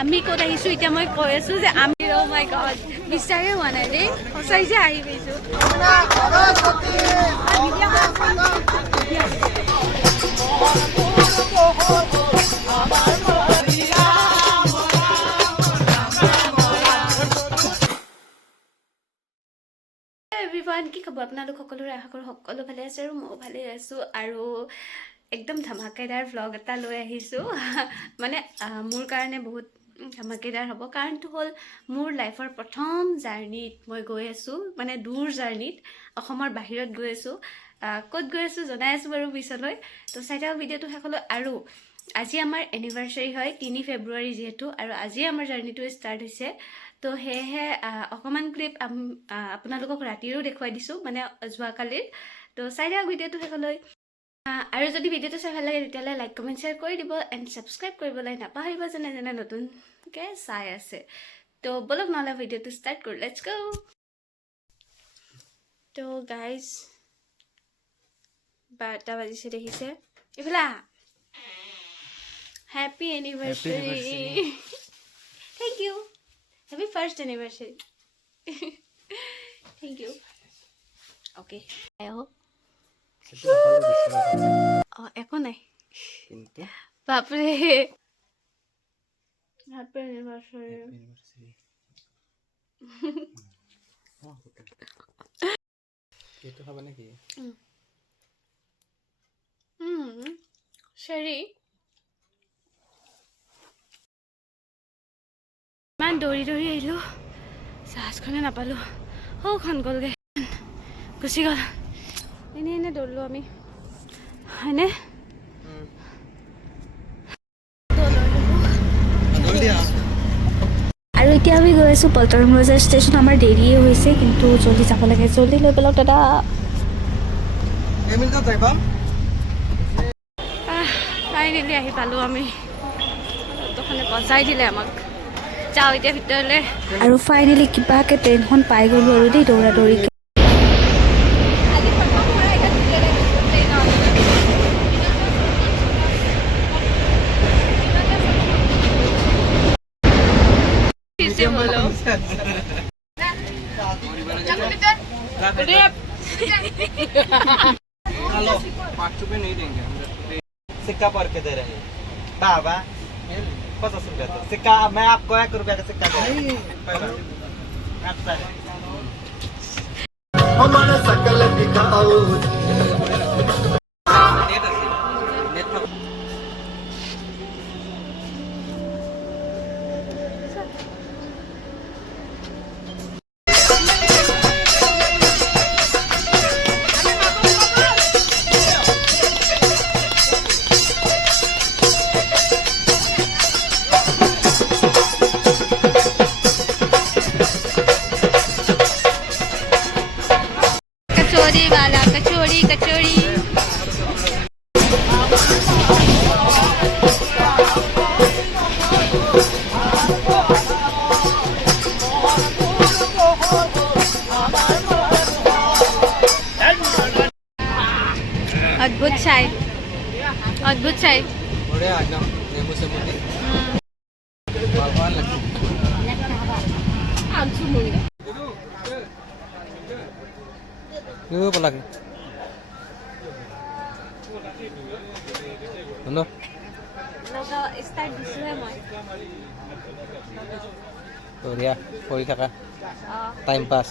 আমি ক'ত আহিছোঁ এতিয়া মই কৈ আছোঁ যে আমি অ' মাই গড বিশ্বাসে হোৱা নাই দেই সঁচাই যে আহি পাইছোঁ এভৰিৱান কি খবৰ আপোনালোক সকলোৰে আশা কৰোঁ সকলো ভালে আছে আৰু ময়ো ভালে আছোঁ আৰু একদম ধমাকেদাৰ ভ্লগ এটা লৈ আহিছোঁ মানে মোৰ কাৰণে বহুত ধমাকেদাৰ হ'ব কাৰণটো হ'ল মোৰ লাইফৰ প্ৰথম জাৰ্ণিত মই গৈ আছোঁ মানে দূৰ জাৰ্ণিত অসমৰ বাহিৰত গৈ আছোঁ ক'ত গৈ আছোঁ জনাই আছোঁ বাৰু পিছলৈ তো চাই থাকক ভিডিঅ'টো শেষলৈ আৰু আজি আমাৰ এনিভাৰ্চাৰী হয় 3 ফেব্ৰুৱাৰী যিহেতু আৰু আজি আমাৰ জাৰ্ণিটো ষ্টাৰ্ট হৈছে তো সেয়েহে অকণমান ক্লিপ আপোনালোকক ৰাতিৰো দেখুৱাই দিছোঁ মানে যোৱাকালিৰ তো চাই থাকক ভিডিঅ'টো শেষলৈ আৰু যদি ভিডিঅ'টো চাই ভাল লাগে তেতিয়াহ'লে লাইক কমেণ্ট শ্বেয়াৰ কৰি দিব এণ্ড ছাবস্ক্ৰাইব কৰিবলৈ নাপাহৰিব যেনে যেনে নতুনকৈ চাই আছে তো বলক নহ'লে ভিডিঅ'টো ষ্টাৰ্ট কৰোঁ লেটছ গো তো গাইজ 12টা বাজিছে দেখিছে এইফালে happy anniversary thank you happy first anniversary thank you okay একো নাই বাপৰে হেপী এনিভাৰ্চাৰী এইটো খাবা নেকি চেৰি ইমান দৌৰি দৌৰি আহিলোঁ জাহাজখনে নাপালোঁ সৌখন গ'লগৈ গুচি গ'ল এনেই দৌৰিলোঁ আমি হয়নে আৰু এতিয়া আমি গৈ আছোঁ পল্টন বজাৰ ষ্টেচন আমাৰ দেৰিয়ে হৈছে কিন্তু জল্দি যাব লাগে জল্দি লৈ পেলাওক দাদা ফাইনেলি আহি পালোঁ আমি অটোখনে বজাই দিলে আমাক যাওঁ এতিয়া ভিতৰলৈ আৰু ফাইনেলি কিবাকৈ ট্ৰেইনখন পাই গ'লোঁ আৰু দেই দৌৰা দৌৰিকৈ हेलो 5 रुपए नहीं देंगे हम सिक्का भर के दे रहे हैं बाबा 50 रुपया तो सिक्का मैं आपको 1 रुपया का सिक्का दे हमारा सकल दिखाओ कचौड़ी वाला कचौड़ी कचौड़ी अद्भुत चाय अद्भुत चाय बड़े आज ना नींबू से मुझे भगवान लगती आमचू मुंगा क्यों बोला के हेलो लोगा स्टार्ट दिसु है মই बढ़िया कोई থাকা टाइम पास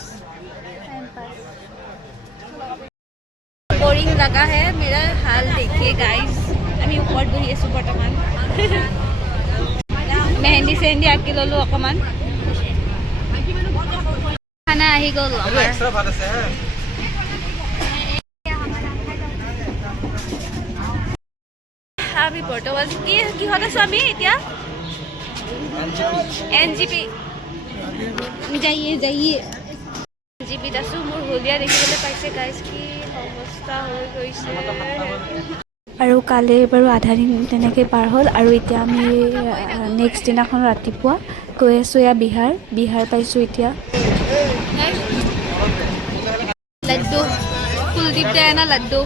बोरिंग लगा है मेरा हाल देखिए गाइस আমি ওপৰত বহি আছো বৰ্তমান মেহেন্দি সেহেন্দি আঁকি ললো অকমান খানা আহি গ'ল আমাৰ एक्स्ट्रा भात আছে আমি বৰ্তমান কিহত আছো আমি এতিয়া এনজিপি যাইয়ে এনজিপিত আছো মোৰ হলিয়া দেখিবলৈ পাইছে গাইজ কি অৱস্থা হৈ গৈছে আৰু কালি বাৰু আধা দিন তেনেকৈ পাৰ হ'ল আৰু এতিয়া আমি নেক্সট দিনাখন ৰাতিপুৱা গৈ আছোঁ এয়া বিহাৰ পাইছোঁ এতিয়া লাড্ডু কুলদীপ দায়না লাড্ডু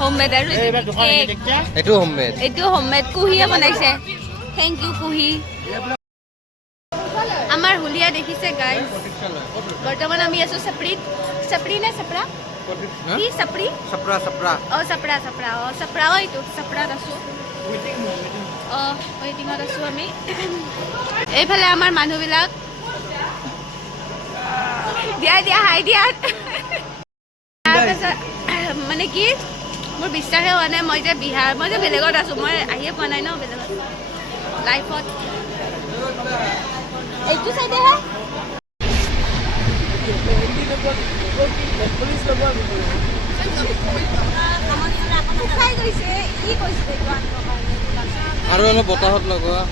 হোমমেড আৰু এইটো হোমমেড এইটো হোমমেড কুহিয়ে বনাইছে থেংক ইউ কুহি আমাৰ হুলিয়া দেখিছে গাইজ বৰ্তমান আমি আছো চাপৰিত চাপৰি নে চাপৰা কি চাপৰি सपरा सपरा চাপৰা চাপৰা চাপৰা এইটো চাপৰাত আছো ৱেটিঙত আছো আমি এইফালে আমাৰ মানুহবিলাক দিয়া দিয়া হাই দিয়া তাৰপাছত মানে কি মোৰ বিশ্বাসে হোৱা নাই মই যে বিহাৰ মই যে বেলেগত আছোঁ মই আহিয়ে পোৱা নাই ন বেলেগত লাইফত এইটো চাইডেহে আৰু অলপ বতাহত লগোৱা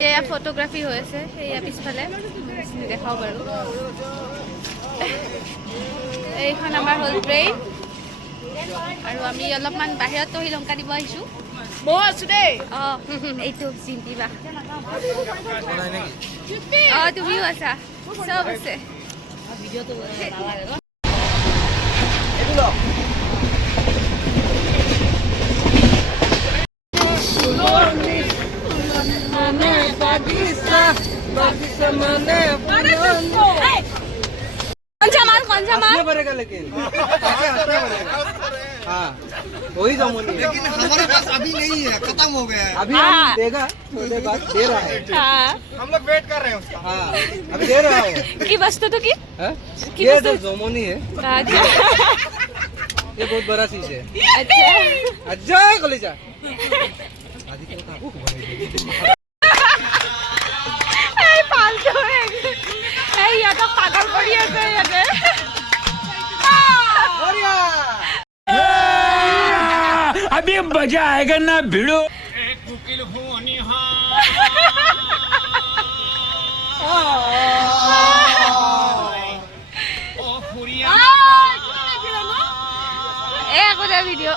এয়া ফটোগ্ৰাফি হৈ আছে সেয়া পিছফালে দেখাও বাৰু এইখন আমাৰ হ'ল ট্ৰেইন আৰু আমি অলপমান বাহিৰত তহি লংকা দিব আহিছোঁ মই আছো দেই এইটো চিন্তিবা তুমিও আছা চব আছে कौन सा माल पड़ेगा लेकिन हाँ वही जमुनी लेकिन हमारे पास अभी नहीं है, खत्म हो गया है। अभी हम देगा थोड़ी देर बाद दे रहा है हम लोग वेट कर रहे हैं उसका। हाँ अभी दे रहा है की वस्तु तो की हाँ? की ये वस्तु? जो जमुनी है अच्छा ये बहुत बड़ा चीज है अच्छा अच्छा कलेजा फालतू या तो पागल पड़ी है अभी मजा आएगा ना भिड़ो वीडियो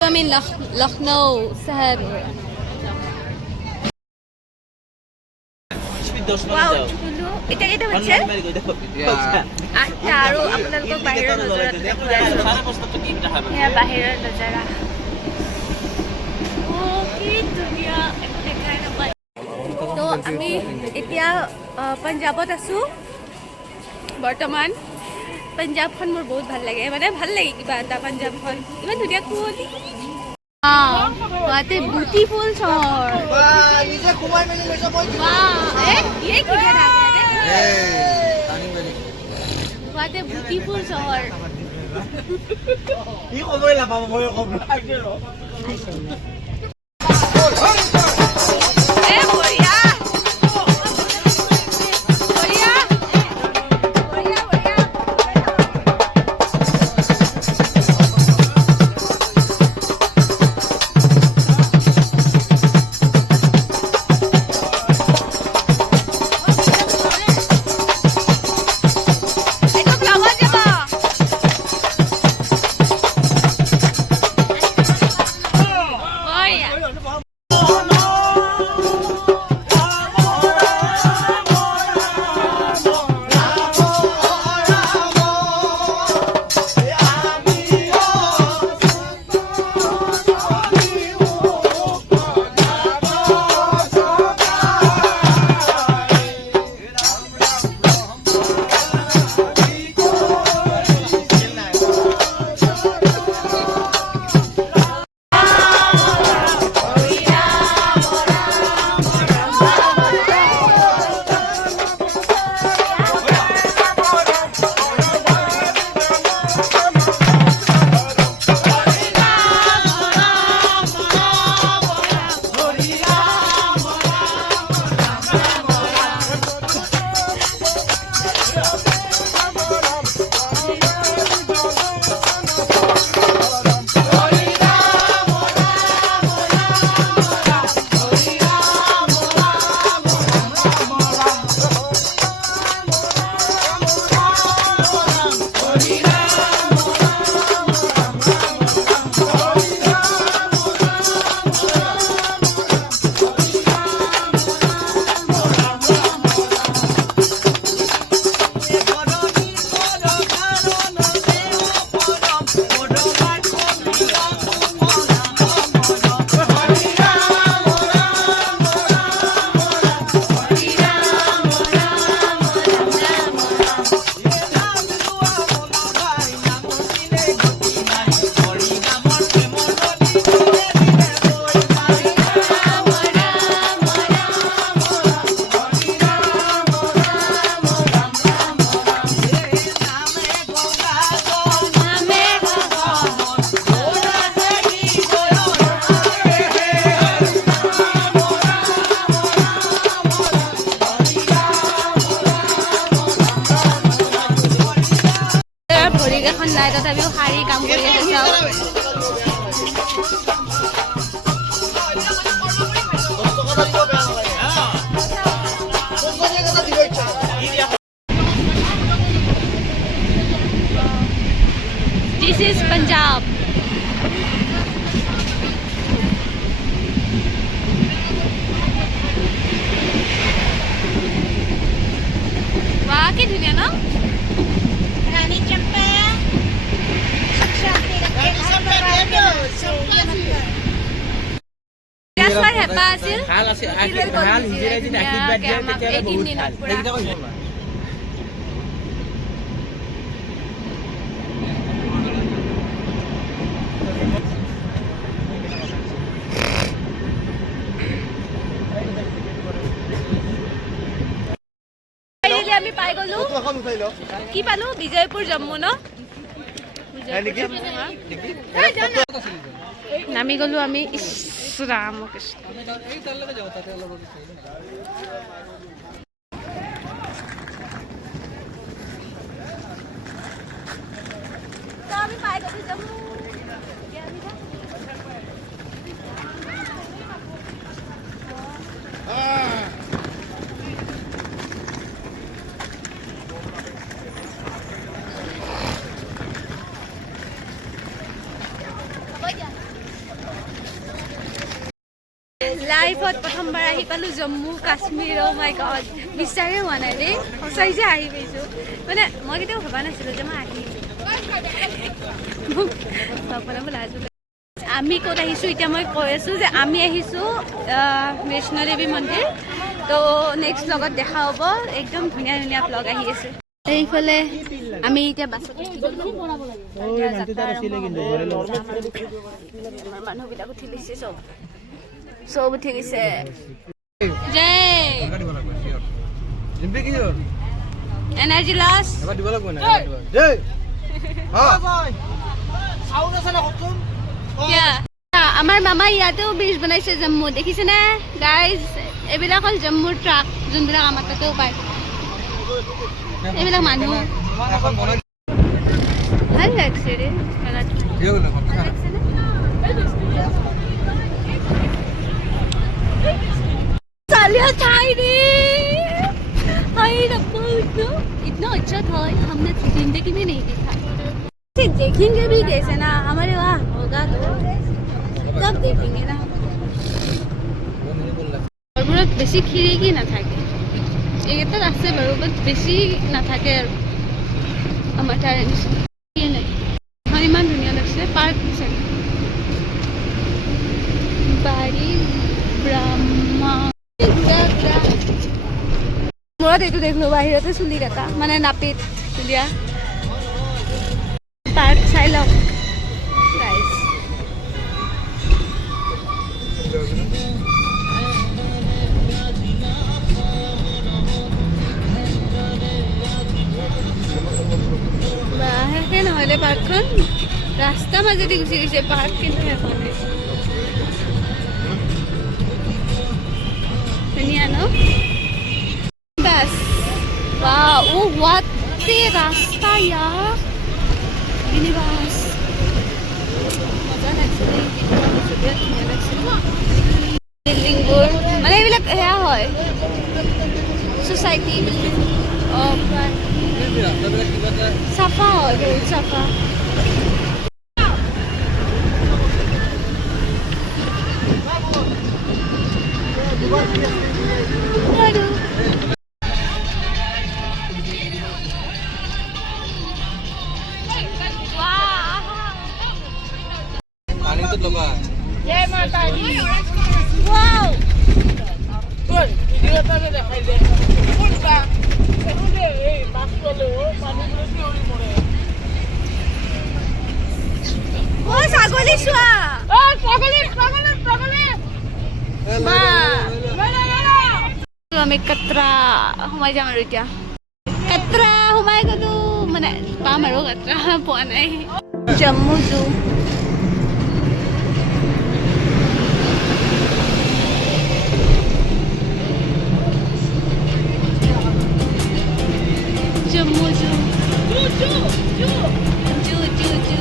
I'm in Lucknow शहर Wow, chulu. Ita bache? Taro, আপোনালোকক বাহিৰৰ নজৰাটো দেখুৱাই আছোঁ। এয়া বাহিৰৰ নজৰা। কি ধুনীয়া একো দেখাই নাপায়। তো আমি এতিয়া পঞ্জাৱত আছোঁ বৰ্তমান। পঞ্জাৱখন মোৰ বহুত ভাল লাগে মানে ভাল লাগে কিবা এটা পঞ্জাৱখন ইমান ধুনীয়া কুঁৱলী গুৱাহাটী বিউটিফুল চহৰ গুৱাহাটী বিউটিফুল চহৰ তথাপিও শাৰী কাম কৰি আছে চাওক This is Punjab. Wah, কি ধুনীয়া ন? रानी चंपा চোৱাৰ হেঁপাহ আছিল ভাল আছে ভাল হিজিৰাই যদি আশীৰ্বাদ দিয়ে তেতিয়াহ'লে বহুত ভাল সেইকেইটা কৈছো না আমি পাই গলো কি পালো বিজয়পুৰ জম্মু ন নামি গলো আমি ইছৰাম কৃষ্ণ আমি পাই গলো জম্মু লাইফত প্ৰথমবাৰ আহি পালো জম্মু কাশ্মীৰ অ' মাই গড বিচাৰে হোৱা নাই দেই সঁচাই যে আহি পাইছোঁ মানে মই কেতিয়াও ভবা নাছিলোঁ যে মই আহিম আমি ক'ত আহিছোঁ এতিয়া মই কৈ আছোঁ যে আমি আহিছোঁ বৈষ্ণদেৱী মন্দিৰ তো নেক্সট লগত দেখা হ'ব একদম ধুনীয়া ধুনীয়া ব্লগ আহি আছে এইফালে আমি এতিয়া বাছত মানুহবিলাক উঠি লৈছে চব উঠি গৈছে এনাৰ্জি লছ আমাৰ মামা ইয়াতেও ব্ৰিজ বনাইছে জম্মু দেখিছেনে গাইজ এইবিলাক হ'ল জম্মুৰ ট্ৰাক যোনবিলাক আমাৰ তাতেও পায় এইবিলাক মানুহ ভাল লাগছে ৰে सालिया थाई रे हाय रब्बा इतना अच्छा था हमने जिंदगी में नहीं देखा देखेंगे भी कैसे ना हमारे वहाँ होगा तो तब देखेंगे ना और बेसी खिड़की ना থাকে এইটা আছে বাৰু বাট বেছি না থাকে আৰু আমাৰ তাৰ নিচিনা নাই হয় ইমান ধুনীয়া লাগছে পাৰ্ক চাগে বাৰী ব্ৰহ্মা মূৰত এইটো দেখিলো বাহিৰতে চুলি কাটা মানে নাপিত চুলিয়া পাৰ্ক চাই লওক গাইজ শেষে নহ'লে পাৰ্কখন ৰাস্তা মাজেদি গুচি গৈছে পাৰ্ক কিন্তু শেষ হোৱা নাই ধুনীয়া ন बस वाह वो व्हाट से रास्ता यार यूनिवर्स मजा লাগছে বিল্ডিং বোৰ মানে এইবিলাক হেয়া হয় সোসাইটি বিল্ডিং চাফা হয় বহুত চাফা जय माता दी वाओ बोल दिवता में देखाई दे बोलता सेनुदे ए बास वाले हो पानी में से ओरी मोरे ओ सागोली सुआ ओ सागोली মা আমি কাটৰা সোমাই যাম আৰু এতিয়া কাটৰা সোমাই গলো মানে পাম আৰু কাটৰা পোৱা নাই জম্মু জু जम्मू जू जू जू जू जू जू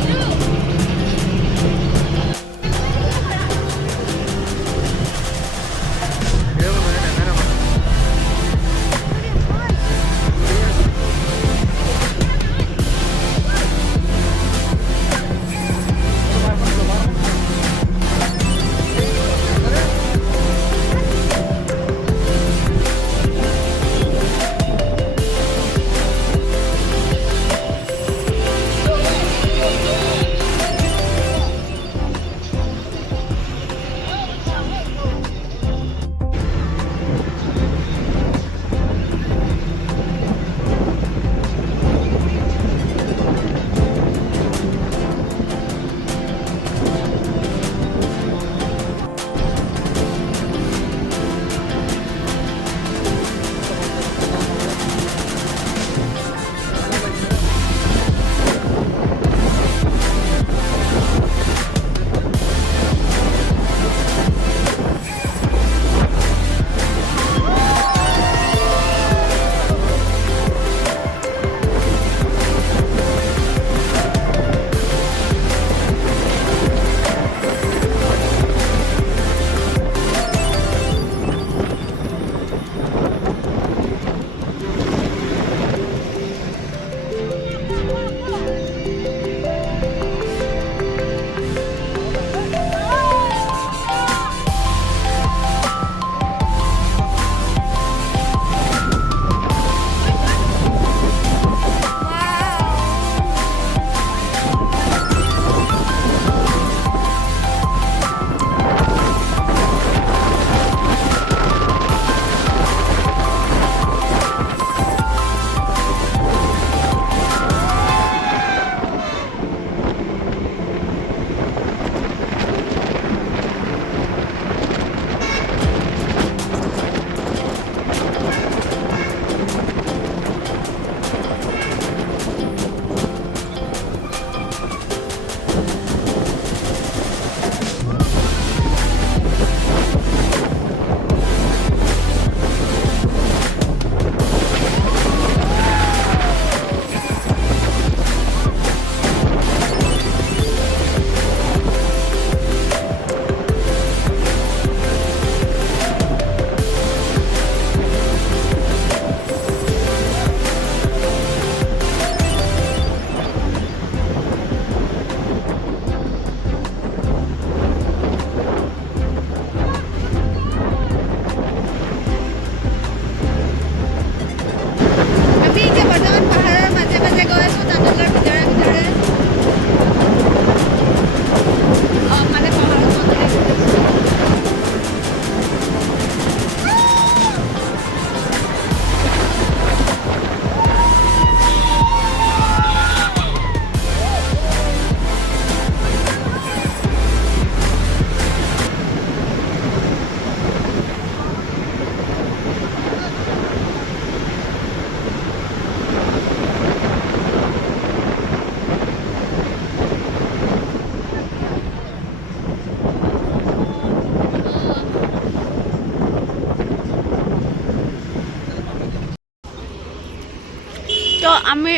আমি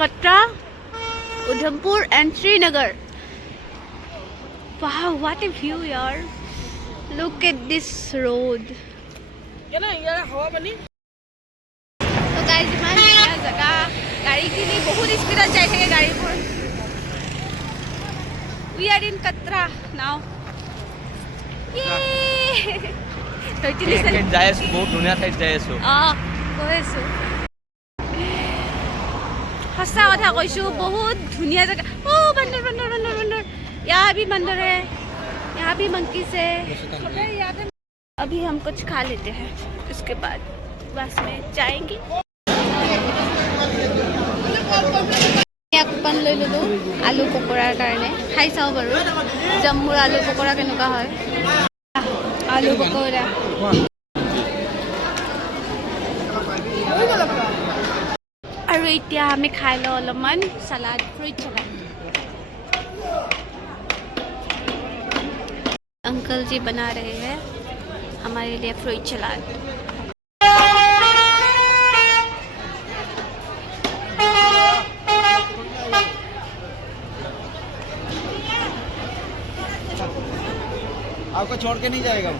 Katra Udhampur and Srinagar wow what a view yaar look at this road तो गाइस इमान नया जगह गाड़ी के लिए बहुत स्पीड जाए थे गाड़ी पर we are in Katra now yay तो इतनी सारी जाए बहुत दुनिया साइड जाए सो কৈছো सच्चा कथा কৈছো बहुत धुनिया जगह ओ बंदर बंदर बंदर बंदर यहाँ भी बंदर है यहाँ भी मंकीज है अभी हम कुछ खा लेते हैं उसके बाद बस में जाएंगे कुपन লৈ ললো आलू पकोड़ार कारण खाई चाओ बारू जम्मूर आलू पकोड़ा केनेকুৱা হয় आलू पकोड़ा और इतना हमें खाई लो अलमान सलाद फ्रूट सलाद अंकल जी बना रहे हैं हमारे लिए फ्रूट सलाद आपको छोड़ के नहीं जाएगा वो।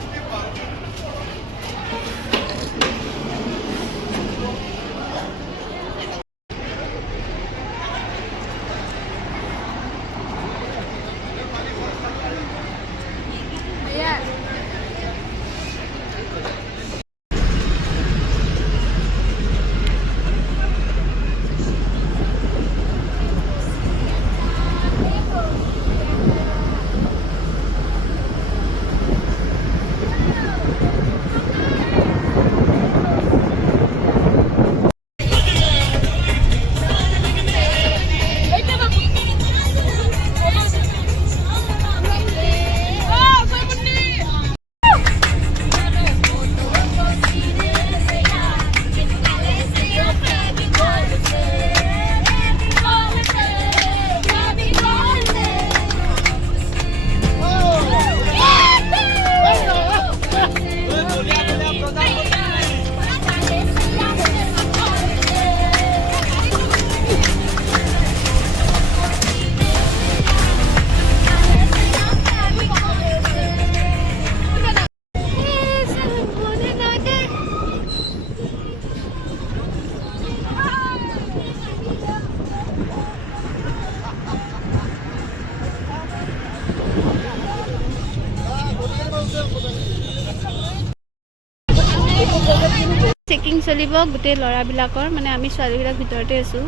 চেকিং চলিব গোটেই ল'ৰাবিলাকৰ মানে আমি ছোৱালীবিলাক ভিতৰতে আছো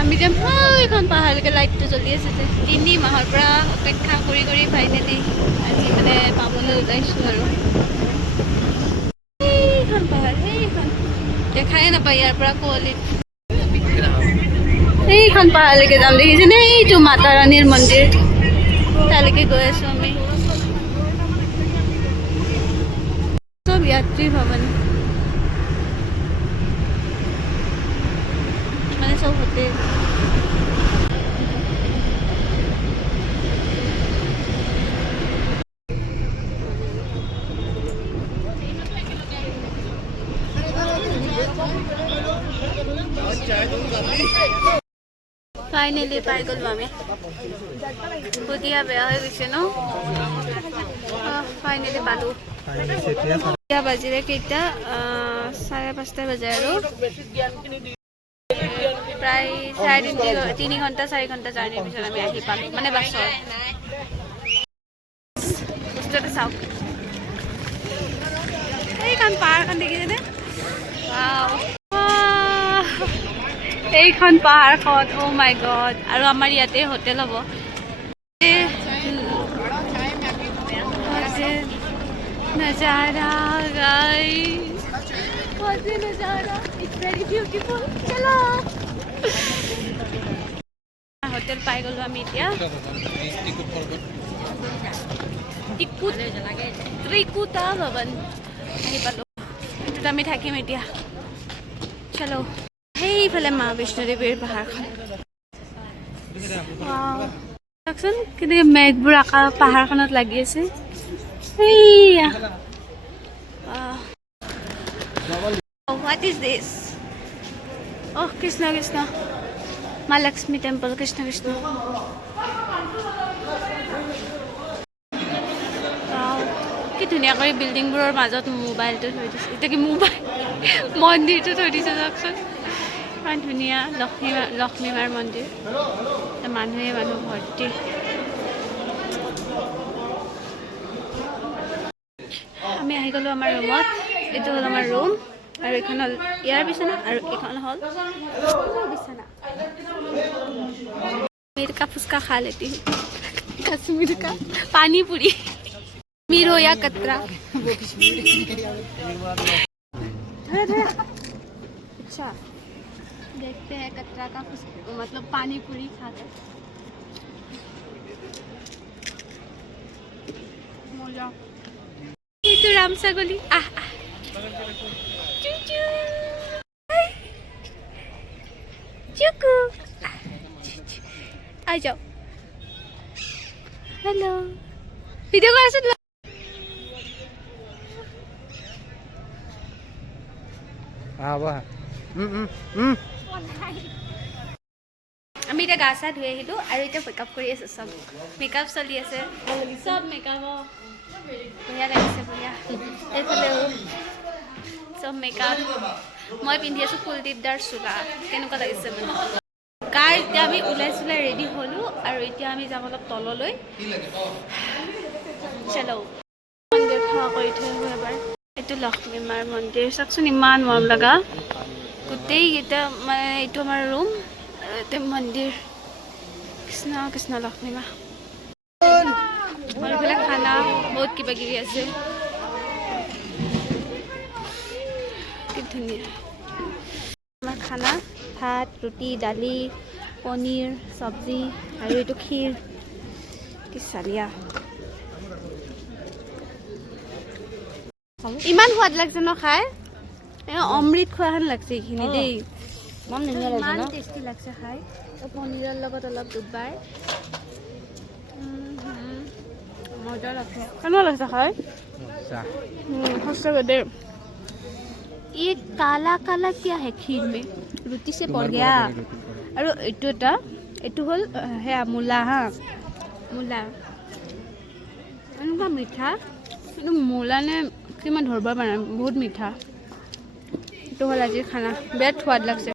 আমি যেন এখন পাহাৰলৈকে লাইটটো জ্বলি আছে যে 3 মাহৰ পৰা অপেক্ষা কৰি কৰি ফাইনেলি আজি মানে পাবলৈ ওলাইছো আৰু এইখন পাহাৰ এইখন দেখাই নাপায় ইয়াৰ পৰা কুঁৱলীত এইখন পাহাৰলৈকে যাম দেখিছেনে এইটো মাতা ৰাণীৰ মন্দিৰ তালৈকে গৈ আছো আমি सब यात्री भवन मैंने सब होते फाइनली पाई गलो आम बुदिया बेया हो गई न फाइनली पालो बाजिले केटा 5:30 बजे और प्राय 3 घंटा 4 घंटा जार्नी पिछत आम पालो माने बसर बस्तुटे चाওক এইখন পাহাৰখন দেখিছেনে এইখন পাহাৰখন ও মাই গড আৰু আমাৰ ইয়াতে হোটেল হ'ব नजारा गाइस बहुत नजारा इट्स वेरी ब्यूटीफुल चलो होटल पाई गलो आम इतना त्रिकुटा भवन पालो ये आम थकिम इतना चलो সেইফালে মা বৈষ্ণোদেৱীৰ পাহাৰখন চাওকচোন কেনেকৈ মেঘবোৰ আকা পাহাৰখনত লাগি আছে What is this? Oh, Krishna Krishna. Ma Lakshmi temple, Krishna Krishna. Wow. কি ধুনীয়া কৰি বিল্ডিংবোৰৰ মাজত মোবাইলটো থৈ দিছে এতিয়া কি মোবাইল মন্দিৰটো থৈ দিছে চাওকচোন ইমান ধুনীয়া লক্ষ্মী মাৰ মন্দিৰ মানুহ ভৰ্তি আমি আহি গ'লোঁ আমাৰ ৰুমত এইটো হ'ল আমাৰ ৰুম আৰু এইখন হ'ল ইয়াৰ বিছনা আৰু এইখন হ'ল বিছনা कश्मीर का फुसका खा लेती हूँ कश्मीर का पानी पूरी कश्मीर हो या कतरा अच्छा देखते हैं कतरा का फुसका मतलब पानी पूरी खाकर मजा ये तो राम सगोली आह चूचू चुकू आ जाओ हेलो वीडियो कर सुन हाँ वाह আমি এতিয়া গা চা ধুই আহিলোঁ আৰু এতিয়া মেকআপ কৰি আছোঁ চব মেকআপ চলি আছে চব মেকআপ বঢ়িয়া লাগিছে বঢ়িয়া এইফালেও চব মেকআপ মই পিন্ধি আছোঁ কুলদীপদাৰ চোলা কেনেকুৱা লাগিছে মানে গাই এতিয়া আমি ওলাই ৰেডি হ'লোঁ আৰু এতিয়া আমি যাম অলপ তললৈ চলো মন্দিৰ থোৱা কৰি থৈ আহোঁ এবাৰ এইটো লক্ষ্মী মাৰ মন্দিৰ চাওকচোন ইমান মৰম লগা গোটেইকেইটা মানে এইটো আমাৰ ৰুম আৰু এইটো মন্দিৰ কৃষ্ণ কৃষ্ণ লক্ষ্মী মা আৰু এইফালে খানা বহুত কিবা কিবি আছে কি ধুনীয়া আমাৰ খানা ভাত ৰুটি দালি পনীৰ চব্জি আৰু এইটো ক্ষীৰ কি চালিয়া ইমান সোৱাদ লাগছে ন খাই অমৃত খোৱা হেন লাগছে এইখিনি দেই ইমান টেষ্টি লাগছে খাই পনীৰৰ লগত অলপ দুবাৰ মজা লাগছে কেনেকুৱা লাগছে খাই সঁচাকৈ দেই ये काला काला क्या है खीर में रुटी से पड़ गया और एटू हल है मूला हाँ मूला एनेकुवा मीठा कि मूला ने कि धरब पारा बहुत मीठा एटू हल आज खाना बिराट स्वाद लगছে